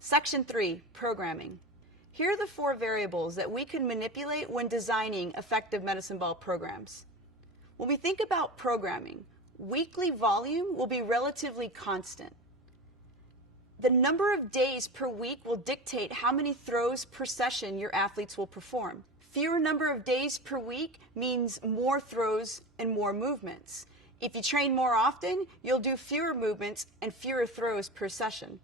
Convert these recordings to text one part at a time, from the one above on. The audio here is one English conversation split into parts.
Section 3, Programming. Here are the 4 variables that we can manipulate when designing effective medicine ball programs. When we think about programming, weekly volume will be relatively constant. The number of days per week will dictate how many throws per session your athletes will perform. Fewer number of days per week means more throws and more movements. If you train more often, you'll do fewer movements and fewer throws per session.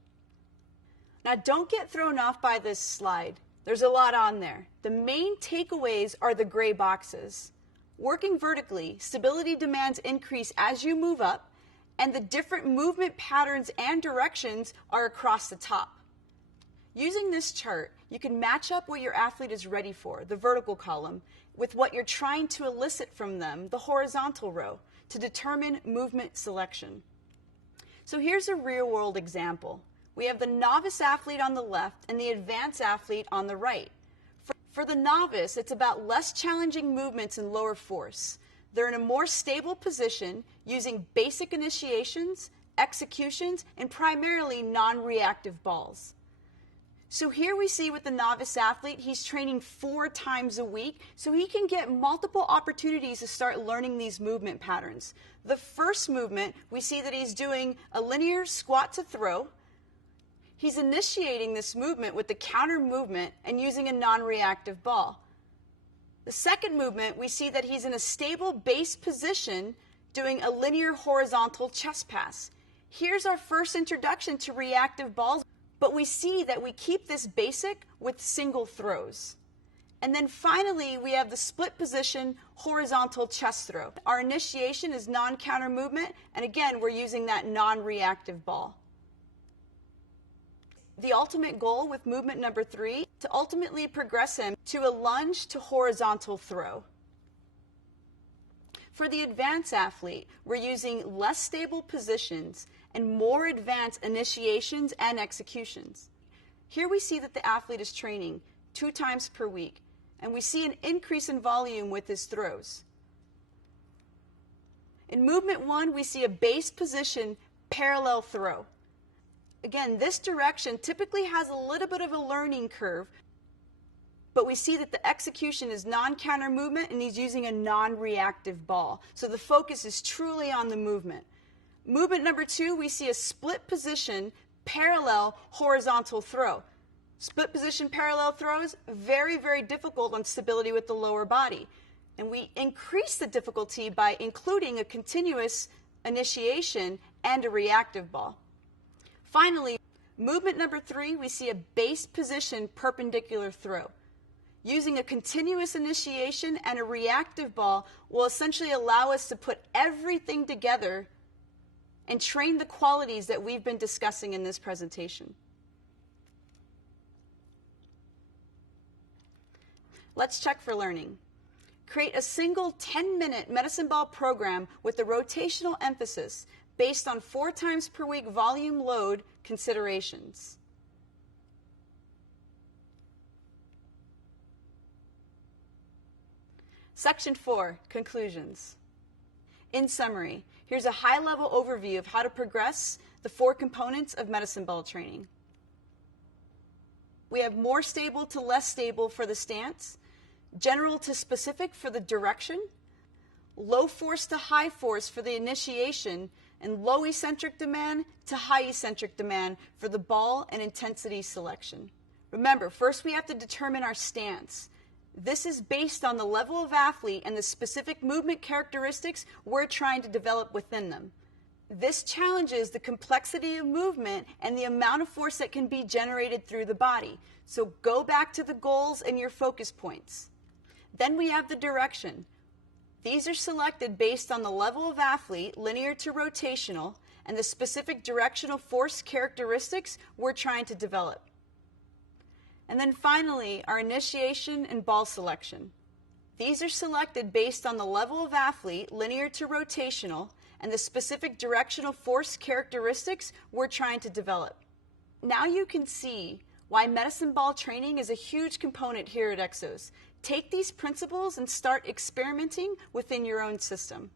Now, don't get thrown off by this slide. There's a lot on there. The main takeaways are the gray boxes. Working vertically, stability demands increase as you move up, and the different movement patterns and directions are across the top. Using this chart, you can match up what your athlete is ready for, the vertical column, with what you're trying to elicit from them, the horizontal row, to determine movement selection. So here's a real-world example. We have the novice athlete on the left and the advanced athlete on the right. For the novice, it's about less challenging movements and lower force. They're in a more stable position using basic initiations, executions, and primarily non-reactive balls. So here we see with the novice athlete, he's training 4 times a week, so he can get multiple opportunities to start learning these movement patterns. The first movement, we see that he's doing a linear squat to throw. He's initiating this movement with the counter movement and using a non-reactive ball. The second movement, we see that he's in a stable base position doing a linear horizontal chest pass. Here's our first introduction to reactive balls, but we see that we keep this basic with single throws. And then finally, we have the split position horizontal chest throw. Our initiation is non-counter movement, and again, we're using that non-reactive ball. The ultimate goal with movement number 3, to ultimately progress him to a lunge to horizontal throw. For the advanced athlete, we're using less stable positions and more advanced initiations and executions. Here we see that the athlete is training 2 times per week, and we see an increase in volume with his throws. In movement 1, we see a base position parallel throw. Again, this direction typically has a little bit of a learning curve, but we see that the execution is non-counter movement and he's using a non-reactive ball. So the focus is truly on the movement. Movement number 2, we see a split position parallel horizontal throw. Split position parallel throws, very, very difficult on stability with the lower body. And we increase the difficulty by including a continuous initiation and a reactive ball. Finally, movement number 3, we see a base position perpendicular throw. Using a continuous initiation and a reactive ball will essentially allow us to put everything together and train the qualities that we've been discussing in this presentation. Let's check for learning. Create a single 10-minute medicine ball program with a rotational emphasis based on 4 times per week volume load considerations. Section 4, Conclusions. In summary, here's a high-level overview of how to progress the 4 components of medicine ball training. We have more stable to less stable for the stance, general to specific for the direction, low force to high force for the initiation, and low eccentric demand to high eccentric demand for the ball and intensity selection. Remember, first we have to determine our stance. This is based on the level of athlete and the specific movement characteristics we're trying to develop within them. This challenges the complexity of movement and the amount of force that can be generated through the body. So go back to the goals and your focus points. Then we have the direction. These are selected based on the level of athlete, linear to rotational, and the specific directional force characteristics we're trying to develop. And then finally, our initiation and ball selection. These are selected based on the level of athlete, linear to rotational, and the specific directional force characteristics we're trying to develop. Now you can see why medicine ball training is a huge component here at Exos. Take these principles and start experimenting within your own system.